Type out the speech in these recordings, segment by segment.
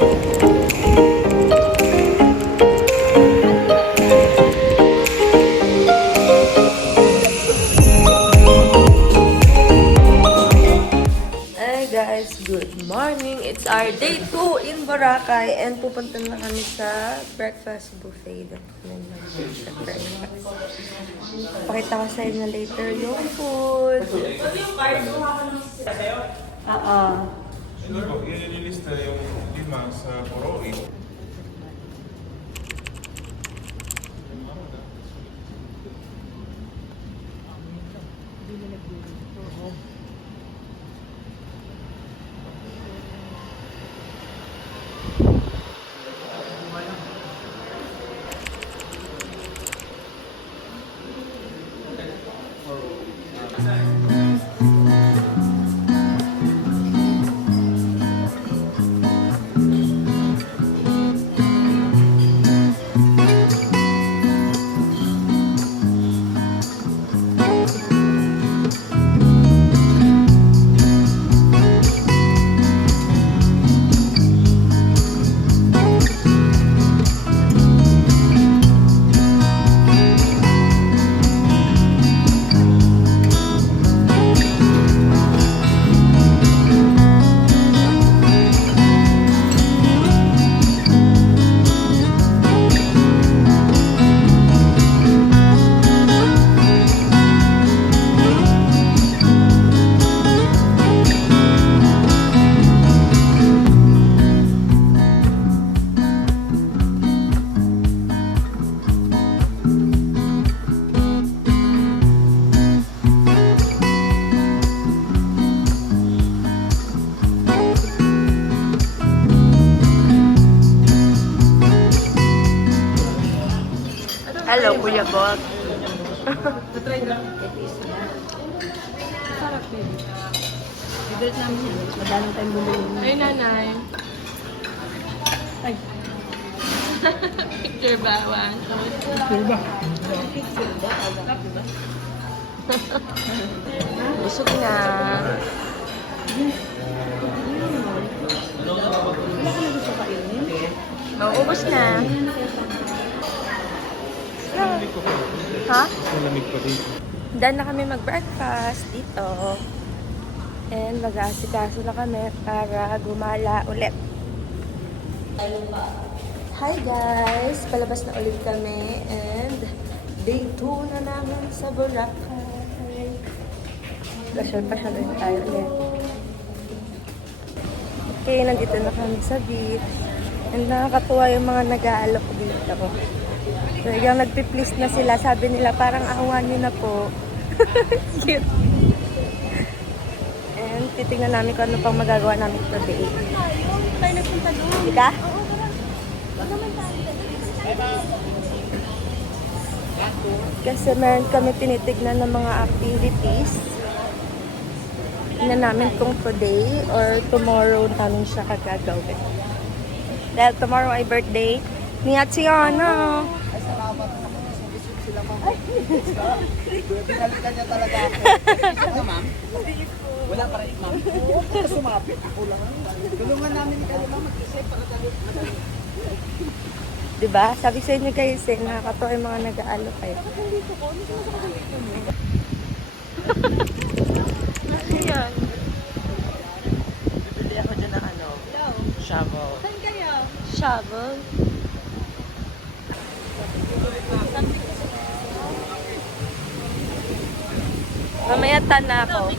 Guys, good morning. It's our day 2 in Boracay and pupunta na kami sa breakfast buffet. Pakita ko sa inyo later yung food. Yan yung lista yung 5 sa Poroy. Hello, Kuya Bot. Sarap yun. Favorite namin yan. Madalang tayong bumili. Ay, nanay. Ay. Picture ba, Juan? Picture ba? Busog na. Wala ka na gusto kainin? Mauubos na. Ha? Malamig pa dito. Dahil na kami mag-breakfast dito. And mag-aasikaso na kami para gumala ulit. Hi guys! Palabas na ulit kami. And day 2 na namin sa Boracay. Pasyal-pasyal ulit tayo ulit. Okay, nandito na kami sa beach. And nakakatuwa yung mga nag-aalok dito. Talagang nagpi-please na sila. Sabi nila parang awan nyo na po. Cute. And titingnan namin kung ano pang magagawa namin today. Tayo nagpunta doon. Ika? Oo, tara. Wag naman tayo. Kasi meron kami tinitignan ng mga activities. Tingnan namin kung today or tomorrow namin siya kagagawin. Dahil tomorrow ay birthday ni Atsiana. Binalikan niya talaga ako. Ano, ma'am? Wala pa rin, ma'am. Sumapit ako lang. Tulungan namin kayo, ma'am. Mag-isip para tayo. Diba? Sabi sa inyo guys, nakakatawa yung mga nag-aalok kayo. Ayan. Bibili ako dyan ng ano, shovel. Saan kayo? Shovel. Mamaya na ako.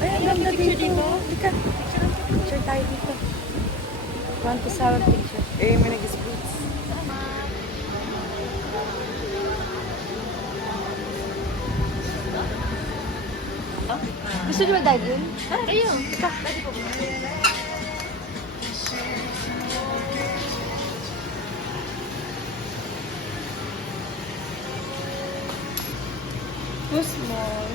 Ay, ang ganda dito. Lika, picture tayo dito. Want to have a picture. Eh, may nag-sports. Gusto niyo ba dive in? Ayun. Lika. Too small.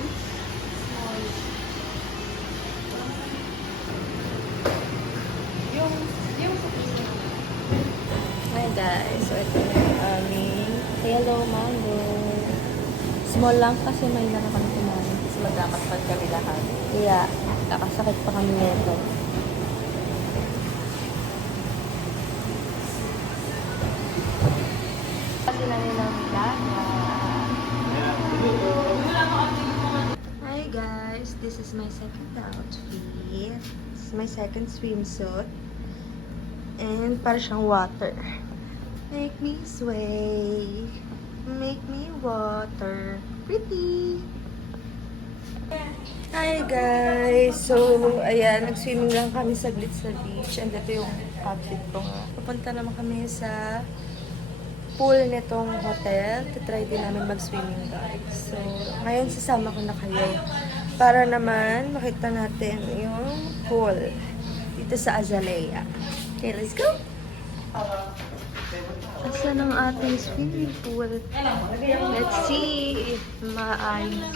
Hi guys, so ito na yung aming hello mango. Small lang kasi may na kami kumain. Kasi magkakasal kami lahat. Kaya, kakasakit pa kami nito. this is my second outfit. This is my second swimsuit. And para siyang water. Make me sway. Make me water. Pretty. Hi guys! So, ayan, nag-swimming lang kami saglit sa beach. And ito yung outfit ko nga. Pupunta naman kami sa pool nitong hotel. Try din namin mag-swimming guys. So, ngayon sasama ko na kayo para naman makita natin yung pool dito sa Azalea. Okay, let's go! Asan ang ating swimming pool? Let's see if maayos.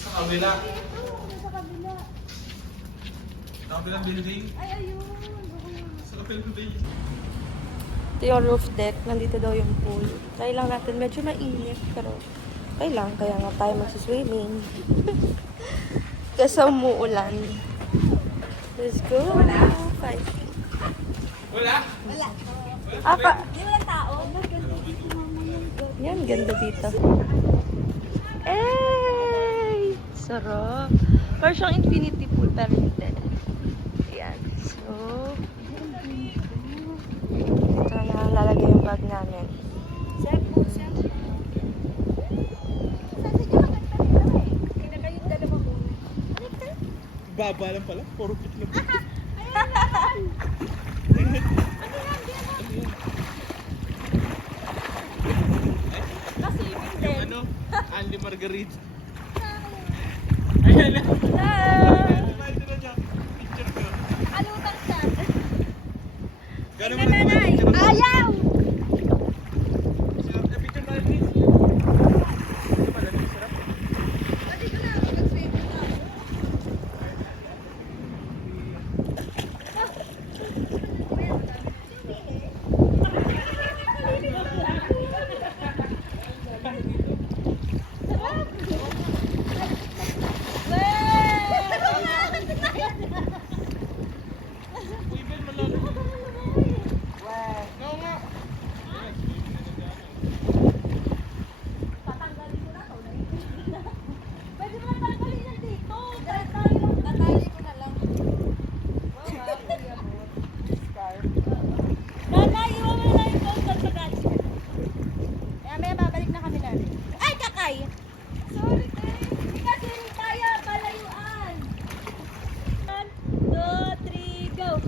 Sa kabila. Sa kabilang building. Sa kabilang building. Ito yung roof deck. Nandito daw yung pool. Try lang natin. Medyo mainit. Pero okay lang. Kaya nga tayo magsiswimming. Kasi umuulan. Let's go. 5 feet. Wala. Di wala tao. Yan, ganda dito. Eh! Sarap. Parang siyang infinity pool pero hindi. Ayan. So, ito na lalagay yung bag namin. Baba lang pala. 4 feet lang. Yung ano? Andy Margarita. Ayan na. Ito na niya. Picture ko. Alutang siya. Gano'n mo na picture ko? Ayaw! Sarap na picture tayo, please. Ito pala, sarap. Uy, Ben, malalo. Oo nga. Pwede mo na tanggalin yan dito. Tatali ko na lang. Nanay, iwan mo na lang yung phone sa gadget. Kaya may babalik na kami natin. Ay, kakay! Sorry, Tay. Hindi kasi rin tayo. Palayuan. 1, 2, 3, go!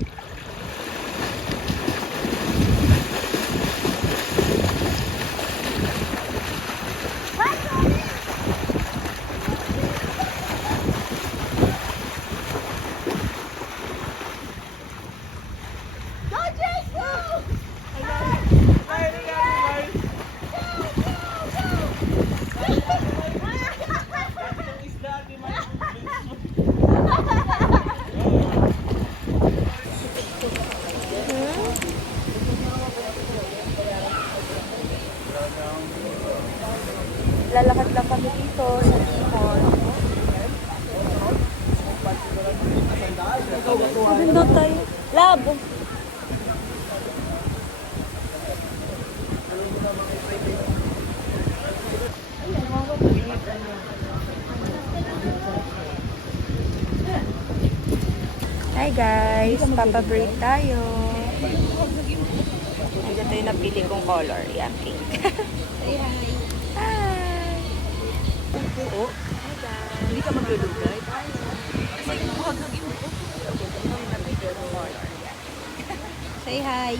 Ay, sorry! Go, Jess, go! Lalakad lang kami dito sa Timor. Maganda tayo. Labo! Hi guys! Papa-braid tayo. Ito yung napili kong color. Yan, pink. Say hi. Hi! Hindi ka maglulugay. Say hi.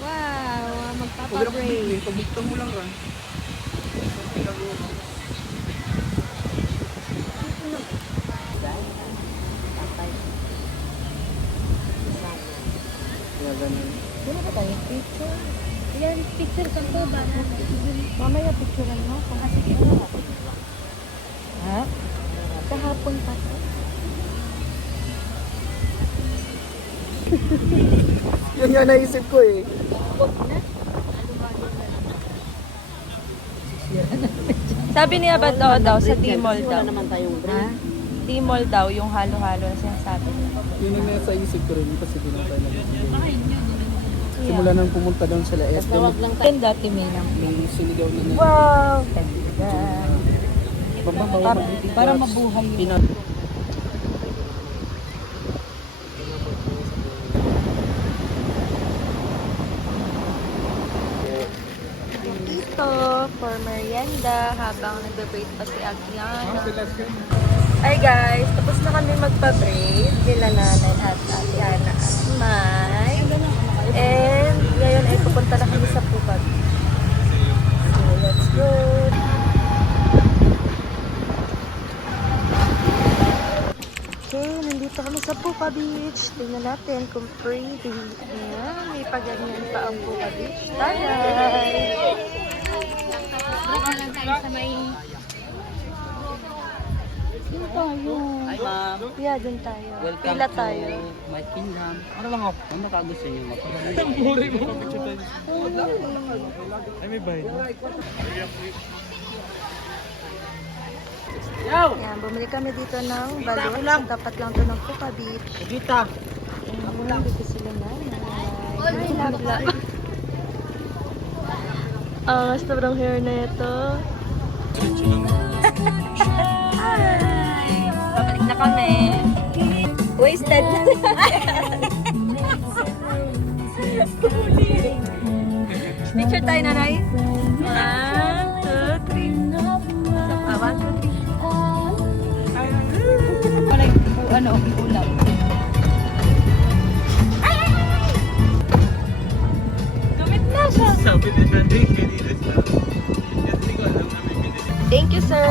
Wow, magpapa-braid. Pabuktan mo lang ka. Kaya ganun. Sino ba tayo? Picture? Yan, picture ka po ba? Mamaya picturean mo. Kung sige mo. Ha? Kahapon pa to. Yan nga naisip ko eh. Sabi niya ba daw sa Timol daw? Wala naman tayong braid. Timol daw yung halo-halo na sinasabi niya. Yun yung nasa isip ko rin kasi di na tayo nag-ibig. Simula nang pumunta doon sila Basta wag lang tayo. Ganda, Timena. Yung sinigaw na Wow! Ganda. Para mabuhay yun. Dito for merienda habang nagbe-braid pa si Adriana. Ay guys, tapos na kami magpa-braid nila nanay at Adriana at May. And ngayon ay pupunta na kami sa Pupa Beach. So let's go! Okay, nandito kami sa Pupa Beach. Tingnan natin kung pretty. Ayan, may paganyan pa ang Pupa Beach. Taray! Dun tayo. Hi, ma'am. Yeah, dun tayo. Welcome Pila to tayo. my kingdom. Ano lang ako? Ano nakagusto niyo mo? Ay, may bahay. Ayan, bumili kami dito ng balot. Dapat lang to ng Pupa Beach. Kita. Ayan, dito sila nanay. Ang sobrang hair na ito. Hi! Pabalik na kami. Wasted na. Picture tayo, nanay. 1, 2, 3. Isa pa, 1, 2, 3. Ano, ulam. Gamit na siya. Sabi ni Sandy, kinilis na. Kasi ko alam na may binili. Thank you, sir.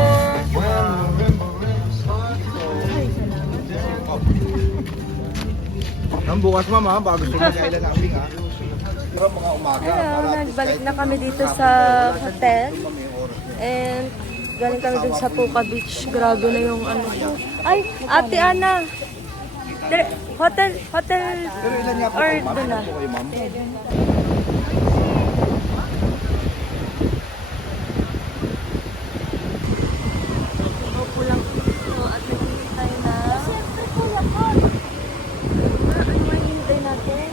Ang bukas mama, bago sumagay na namin ha. Pero mga umaga. Hello, nagbalik na kami dito sa hotel. And galing kami dun sa Puka Beach. Grabe na yung ano. Ay, Ate Ana. Hotel Pero ilan niya po or kayo, ma'am? doon na. Ilan po kayo, ma'am? Opo lang dito at naghihintay na. Ano mahihintay natin?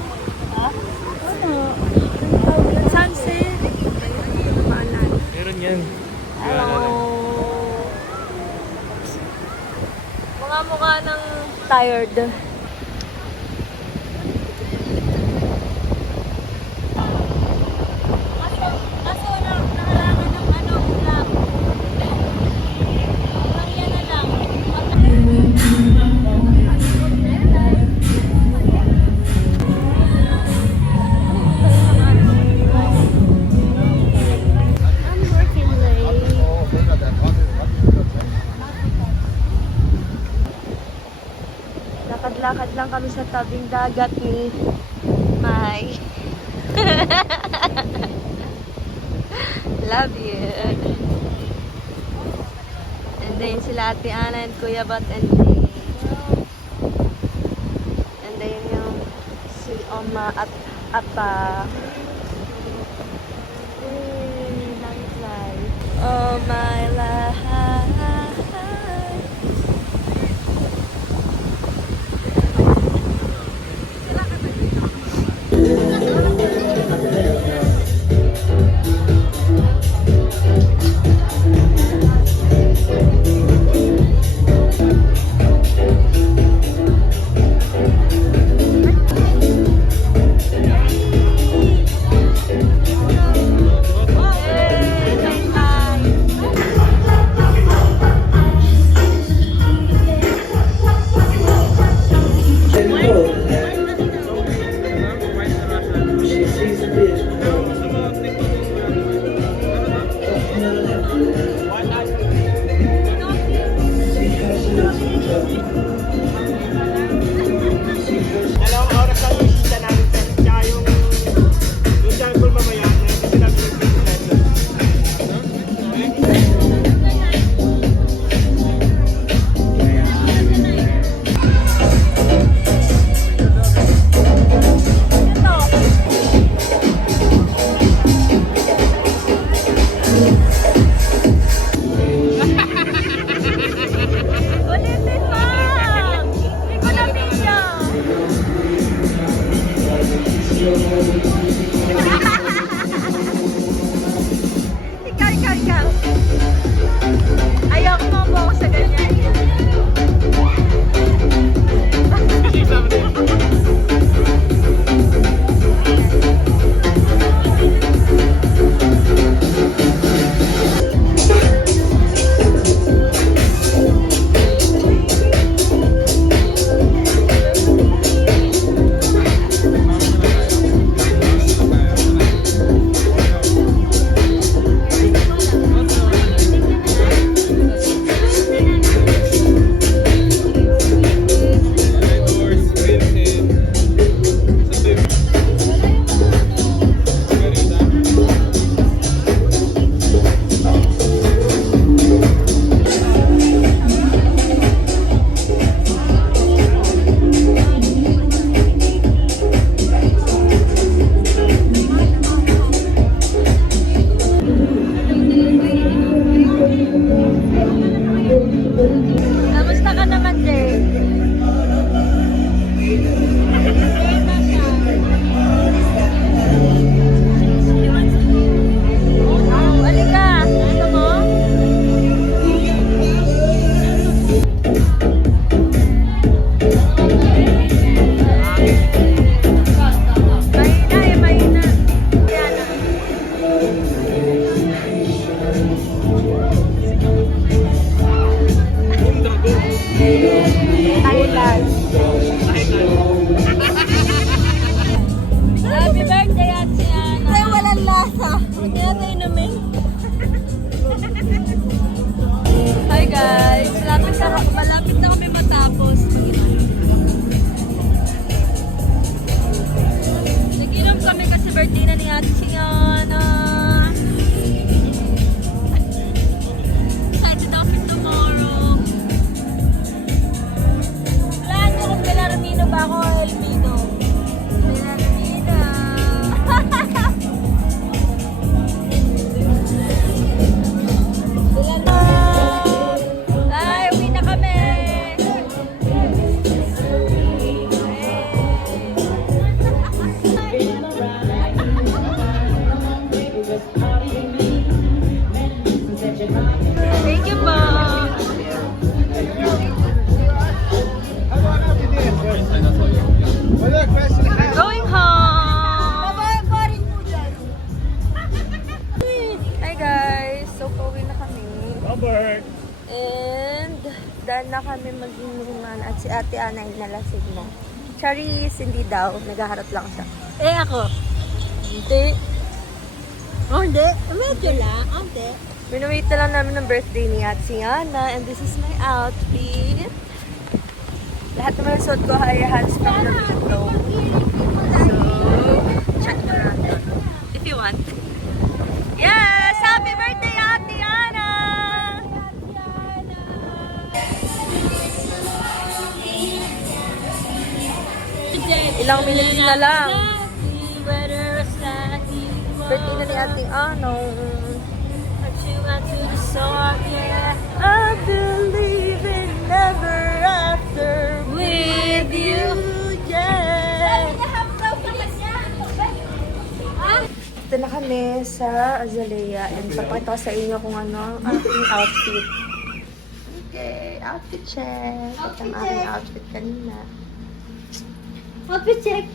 Ano? Sunset. Meron yan. Oh. Mga mukha ng tired. Kaso nahalangan ng ano, ulam. Maria na lang. I'm working late. Lakad-lakad lang kami sa tabing dagat ni Mai. Love you. And then sila Ate Ana and Kuya Bat and Dave. And then yung si Oma at Apa. Night life. Oh my life. Dalawang oras lang yung sita namin sa tsaka yung jungle mamaya na hindi sila pinagpipilitan. Ulitin mo! Lance. Happy birthday, Ate Ana. Ay, walang lasa. Huwag na natin inumin. Hi guys, malapit na kami matapos. Nag-inom kami kasi birthday na ni Ate Ana. Excited ako for tomorrow. Wala niyo kung Pilaramino ba ako o Elmino? Pilaramino. Ay, uwi na kami. Thank you po. Wala, question na. Going home. Hi guys, so pauwi na kami. Robert! And dahil na kami mag-inuman at si Ate Ana ay nalasig na. Charis, hindi daw. Naghaharap lang siya. Eh ako? Hindi. Oh, hindi. Medyo lang. Oh, hindi. Minawait na lang namin ng birthday ni Ate Ana. And this is my outfit. Lahat naman ang suot ko ay halos pang dito. So, check mo natin. If you want. Yes! Happy birthday, Ate Ana! Ilang minutes na lang. Birthday na ni Ate Ana. I believe in never after with you, yeah. Ito na kami sa Azalea and papakita ko sa inyo kung ano ang aking outfit. Okay, outfit check. Ito ang aking outfit kanina. Outfit check!